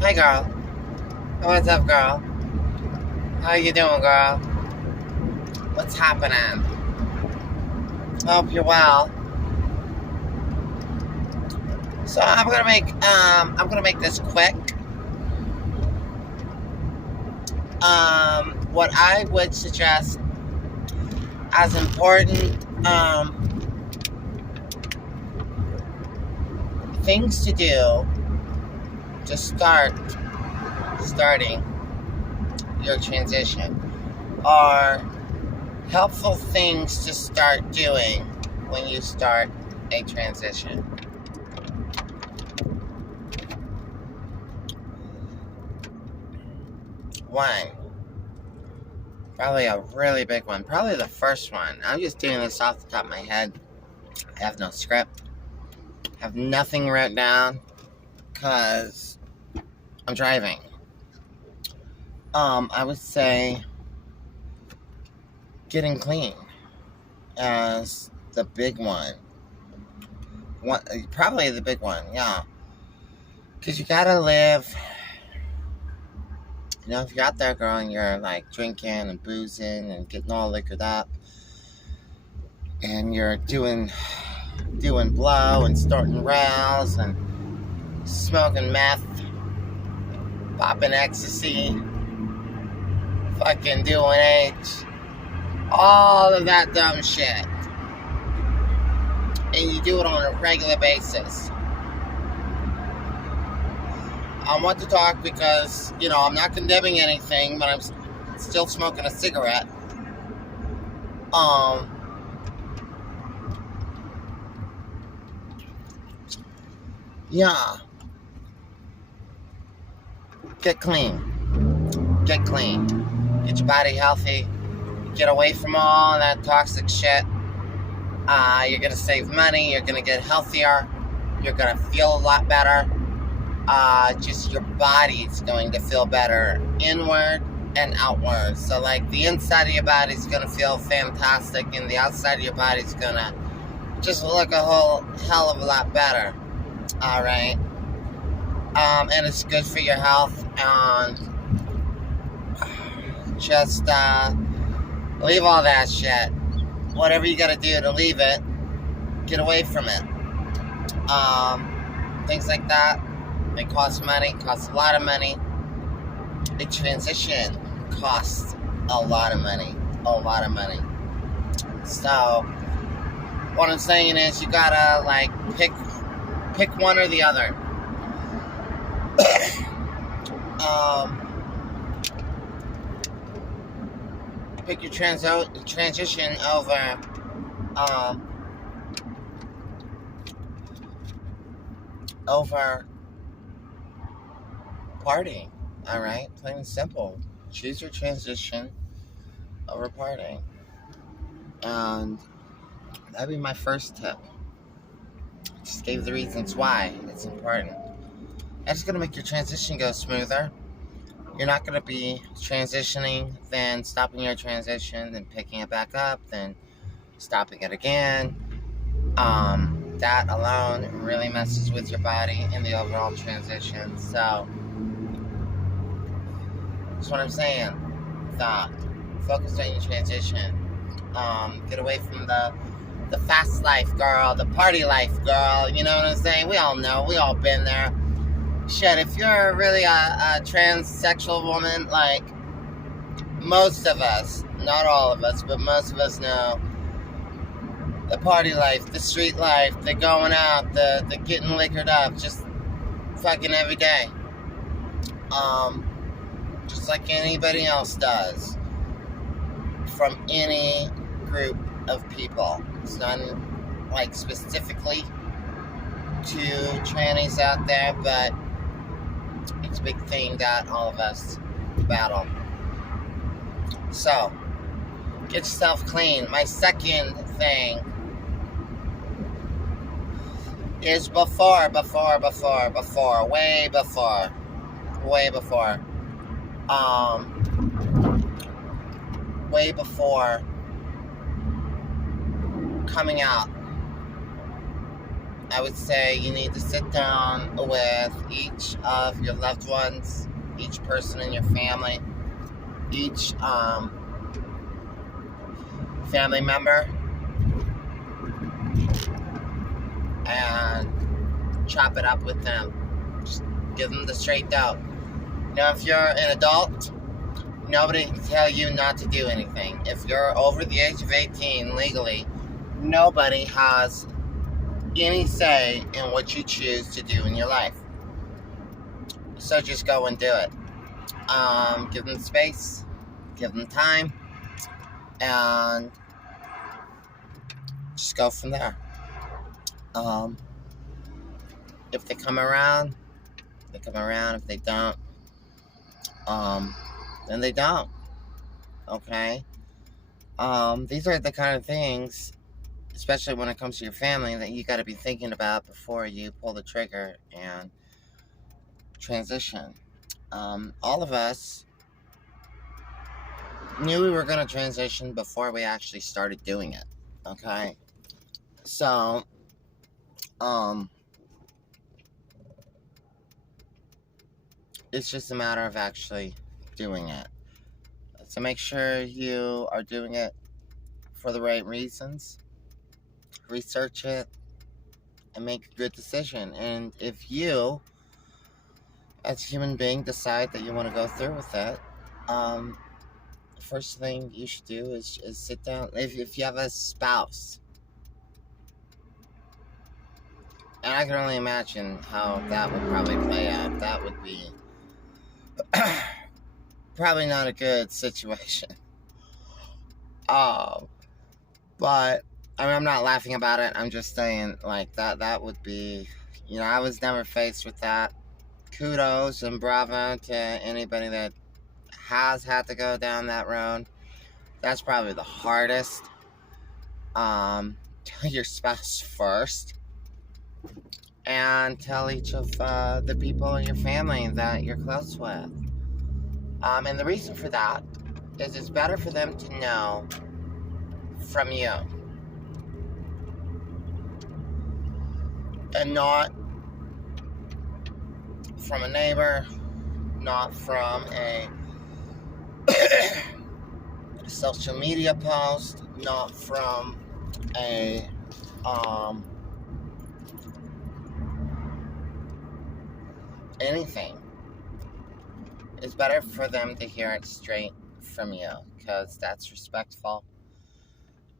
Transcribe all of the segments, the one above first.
Hi, girl. What's up, girl? How you doing, girl? What's happening? Hope you're well. So I'm gonna make this quick. What I would suggest as important things to do to starting your transition are helpful things to start doing when you start a transition. One, probably a really big one, probably the first one. I'm just doing this off the top of my head. I have no script, I have nothing written down because I'm driving. I would say getting clean as the big one. Probably the big one, yeah. Because you gotta live. If you're out there, girl, and you're like drinking and boozing and getting all liquored up, and you're doing blow and snorting rails and smoking meth, popping ecstasy, fucking doing H, all of that dumb shit, and you do it on a regular basis. I want to talk because, I'm not condemning anything, but I'm still smoking a cigarette. Yeah. Get clean. Get clean. Get your body healthy. Get away from all that toxic shit. You're going to save money. You're going to get healthier. You're going to feel a lot better. Just your body's going to feel better inward and outward. So, like, the inside of your body's going to feel fantastic, and the outside of your body's going to just look a whole hell of a lot better. All right? And it's good for your health. And just leave all that shit. Whatever you got to do to leave it, get away from it. Things like that. They cost money, cost a lot of money. A transition costs a lot of money. So, what I'm saying is you gotta, like, pick one or the other. Pick your transition over, partying, all right? Plain and simple. Choose your transition over partying. And that'd be my first tip. Just gave the reasons why it's important. That's going to make your transition go smoother. You're not going to be transitioning, then stopping your transition, then picking it back up, then stopping it again. That alone really messes with your body in the overall transition. So, that's what I'm saying. Focus on your transition. Get away from the fast life, girl, the party life, girl. You know what I'm saying? We all know. We all been there. Shit, if you're really a transsexual woman, like, most of us, not all of us, but most of us know the party life, the street life, the going out, the getting liquored up, just fucking every day. Just like anybody else does. From any group of people. It's not, like, specifically to trannies out there, but it's a big thing that all of us battle. So, get yourself clean. My second thing is way before coming out I would say you need to sit down with each of your loved ones, each person in your family, each family member, and chop it up with them. Just give them the straight dope. Now, if you're an adult, nobody can tell you not to do anything. If you're over the age of 18 legally, nobody has any say in what you choose to do in your life. So just go and do it. Give them space, give them time, and just go from there. If they come around, they come around. If they don't, then they don't. Okay? These are the kind of things, especially when it comes to your family, that you got to be thinking about before you pull the trigger and transition. All of us knew we were going to transition before we actually started doing it. Okay? So, it's just a matter of actually doing it. So make sure you are doing it for the right reasons. Research it and make a good decision. And if you, as a human being, decide that you want to go through with it, first thing you should do is sit down. If you have a spouse, and I can only imagine how that would probably play out. That would be probably not a good situation. But I mean, I'm not laughing about it. I'm just saying, like, that would be, I was never faced with that. Kudos and bravo to anybody that has had to go down that road. That's probably the hardest. Tell your spouse first. And tell each of the people in your family that you're close with. And the reason for that is it's better for them to know from you. And not from a neighbor, not from a social media post, not from a anything. It's better for them to hear it straight from you, because that's respectful,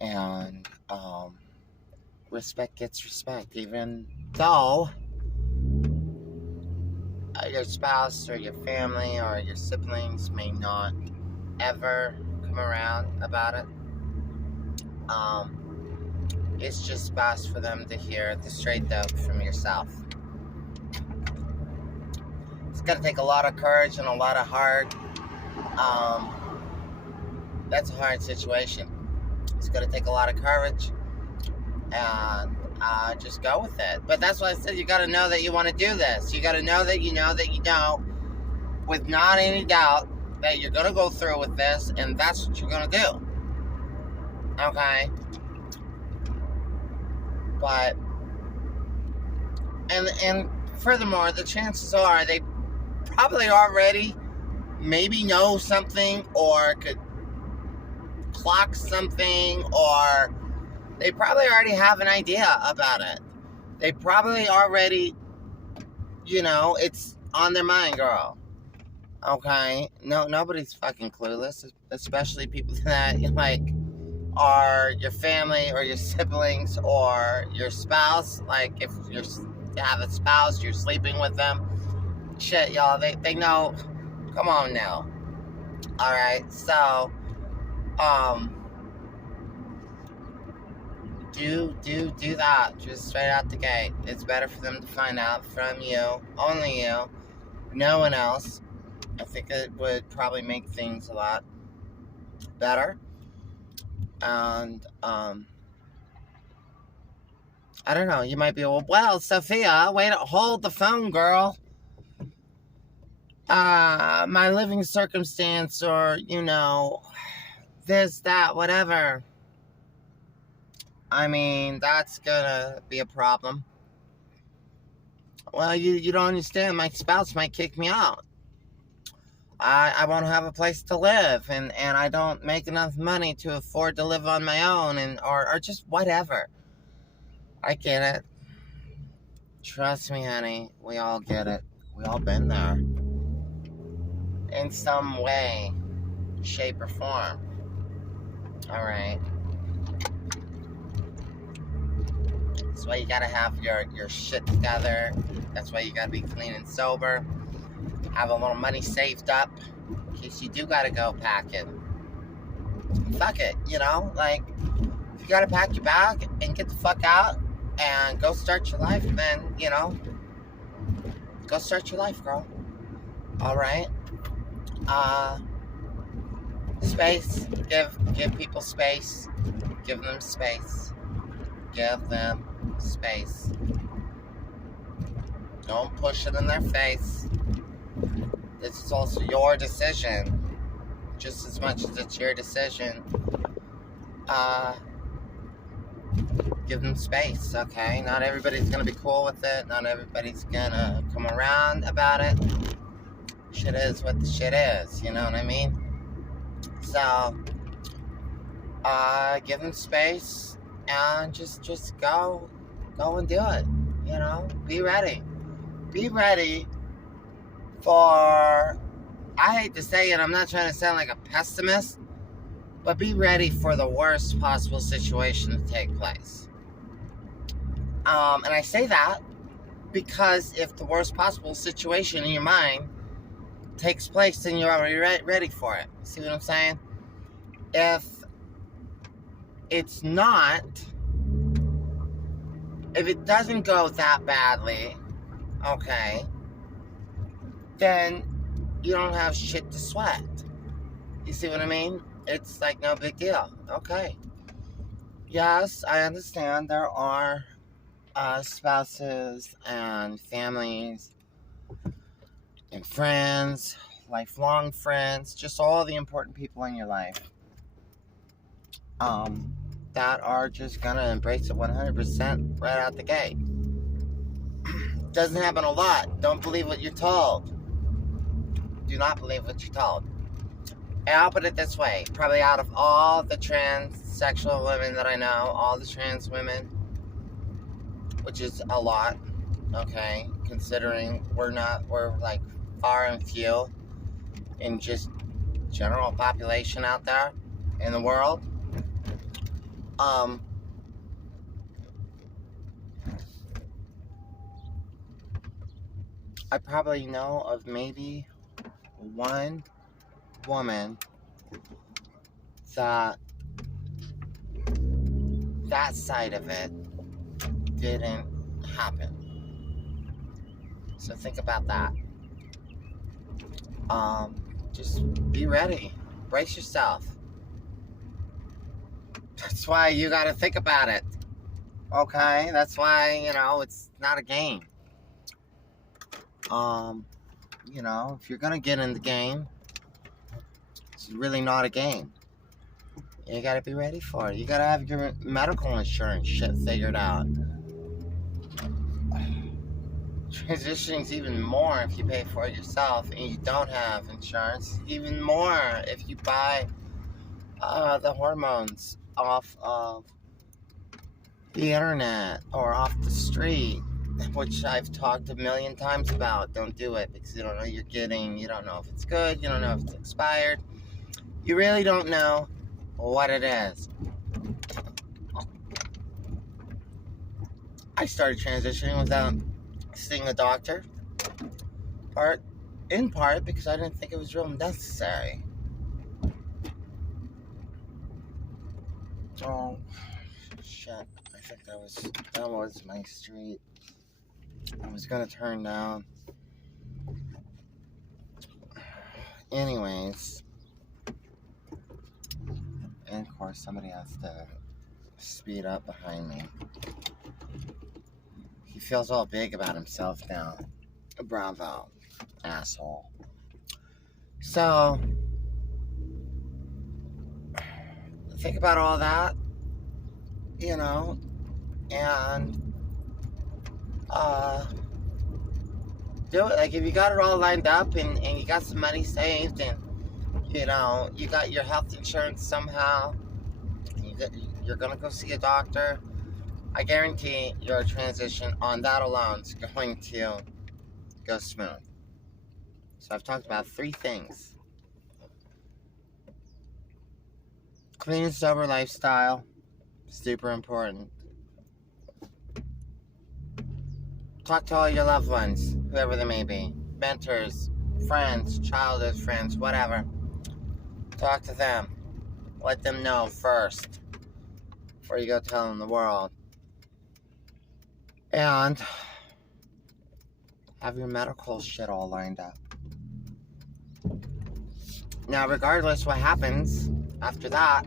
and respect gets respect, even though your spouse or your family or your siblings may not ever come around about it. It's just best for them to hear the straight dope from yourself. It's got to take a lot of courage and a lot of heart. That's a hard situation. It's going to take a lot of courage, and just go with it. But that's why I said you got to know that you want to do this. You got to know that you know, with not any doubt, that you're going to go through with this, and that's what you're going to do. Okay? But, and furthermore, the chances are they probably already maybe know something, or could clock something, or they probably already have an idea about it. They probably already, it's on their mind, girl. Okay? No, nobody's fucking clueless, especially people that, are your family or your siblings or your spouse. Like, if you have a spouse, you're sleeping with them. Shit, y'all, they know. Come on now. Alright, so, do that, just straight out the gate. It's better for them to find out from you, only you, no one else. I think it would probably make things a lot better. And, I don't know, you might be, well, Sophia, wait, hold the phone, girl. My living circumstance, or, this, that, whatever. I mean, that's gonna be a problem. Well, you don't understand. My spouse might kick me out. I won't have a place to live, and I don't make enough money to afford to live on my own, and or just whatever. I get it. Trust me, honey. We all get it. We all been there. In some way, shape, or form. Alright. That's why you gotta have your shit together. That's why you gotta be clean and sober. Have a little money saved up in case you do gotta go packing. Fuck it, you know? Like, if you gotta pack your bag and get the fuck out and go start your life, then, you know, go start your life, girl. Alright? Space. Give people space. Give them space. Give them space. Don't push it in their face. This is also your decision. Just as much as it's your decision. Give them space, okay? Not everybody's gonna be cool with it. Not everybody's gonna come around about it. Shit is what the shit is, you know what I mean? So, give them space and just go and do it, you know? Be ready. Be ready for, I hate to say it, I'm not trying to sound like a pessimist, but be ready for the worst possible situation to take place. And I say that because if the worst possible situation in your mind takes place, then you're already ready for it. See what I'm saying? If it's not, if it doesn't go that badly, okay, then you don't have shit to sweat. You see what I mean? It's like no big deal. Okay. Yes, I understand there are spouses and families and friends, lifelong friends, just all the important people in your life that are just gonna embrace it 100% right out the gate. Doesn't happen a lot. Don't believe what you're told. Do not believe what you're told. And I'll put it this way. Probably out of all the transsexual women that I know, all the trans women, which is a lot, okay, considering we're like far and few in just general population out there in the world. I probably know of maybe one woman that side of it didn't happen. So think about that. Just be ready. Brace yourself. That's why you gotta think about it. Okay? That's why, you know, it's not a game. You know, if you're gonna get in the game, it's really not a game. You gotta be ready for it. You gotta have your medical insurance shit figured out. Transitioning's even more if you pay for it yourself and you don't have insurance. Even more if you buy the hormones off of the internet or off the street, which I've talked a million times about. Don't do it because you don't know you're getting. You don't know if it's good. You don't know if it's expired. You really don't know what it is. I started transitioning without seeing a doctor. In part because I didn't think it was real necessary. Oh shit! I think that was my street. I was gonna turn down. Anyways, and of course somebody has to speed up behind me. He feels all big about himself now. Bravo, asshole. So, think about all that, you know, and Do it. Like, if you got it all lined up and you got some money saved and, you know, you got your health insurance somehow, you're going to go see a doctor, I guarantee your transition on that alone is going to go smooth. So I've talked about 3 things. Clean and sober lifestyle, super important. Talk to all your loved ones, whoever they may be. Mentors, friends, childhood friends, whatever. Talk to them. Let them know first before you go telling the world. And have your medical shit all lined up. Now, regardless what happens after that,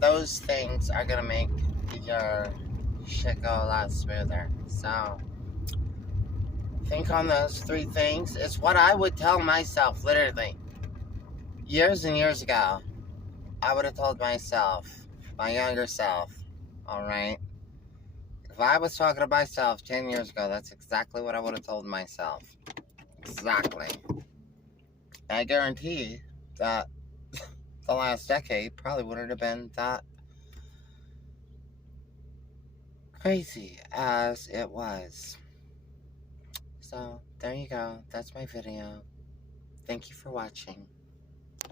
those things are going to make your shit go a lot smoother. So, think on those 3 things. It's what I would tell myself, literally. Years and years ago, I would have told myself, my younger self, alright? If I was talking to myself 10 years ago, that's exactly what I would have told myself. Exactly. I guarantee that the last decade probably wouldn't have been that crazy as it was. So, there you go. That's my video. Thank you for watching.